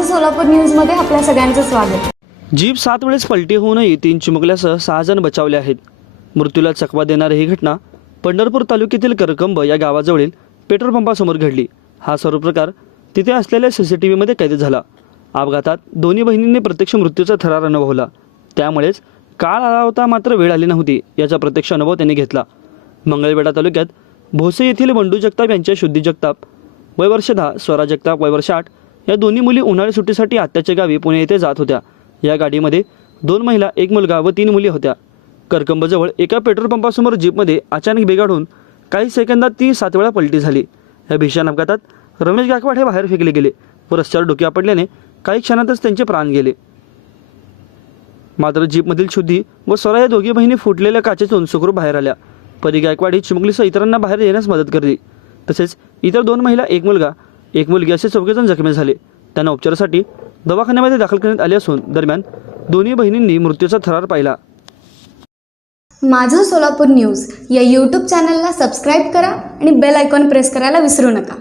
माझं सोलापूर न्यूजमध्ये आपल्या सगळ्यांचं स्वागत। जीप 7 वेळेस पलटी होऊनही 3 चिमुकल्यासह 6 जण बचावले आहेत। मृत्यूला चकवा देणारी ही घटना पंढरपूर तालुक्यातील करकंब या गावाजवळील पेट्रोल पंपासमोर घडली। हा सर्व प्रकार तिथे असलेल्या सीसीटीव्हीमध्ये कैद झाला। अपघातात दोन्ही बहिणींनी प्रत्यक्ष मृत्यूचा थरार अनुभवला। त्यामुळेच काळ आला होता मात्र वेळ आली नव्हती याचा प्रत्यक्ष अनुभव त्यांनी घेतला। मंगळवेढा तालुक्यात भोसे येथील बंडू जगताप यांच्या शुद्धी जगताप वय वर्ष 10, स्वरा जगताप वय वर्ष 8 या दोन्ही मुली उन्हाळी सुट्टीसाठी आत्याच्या गावी पुणे येथे जात होत्या। या गाडीमध्ये 2 महिला, 1 मुलगा व 3 मुली होत्या। करकंबजवळ एका पेट्रोल पंपासमोर जीपमध्ये अचानक बिघाड होऊन काही सेकंदात ती 7 वेळा पलटी झाली। या भीषण अपघातात रमेश गायकवाड हे बाहेर फेकले गेले व रस्त्यावर डोके आपटल्याने काही क्षणातच त्यांचे प्राण गेले। मात्र जीपमधील शुद्धी व स्वरा या दोघी बहिणी फुटलेल्या काचेतून सुखरूप बाहेर आल्या। परी गायकवाड ही चिमुकलीसह इतरांना बाहेर येण्यास मदत करली। तसेच इतर 2 महिला, 1 मुलगा, 1 मुलगी असे 4 जण जखमी झाले। त्यांना उपचारासाठी दवाखान्यामध्ये दाखल करण्यात आले असून दरम्यान दोन्ही बहिणींनी मृत्यूचा थरार पाहिला। माझं सोलापूर न्यूज या यूट्यूब चॅनलला सबस्क्राईब करा आणि बेल आयकॉन प्रेस करायला विसरू नका।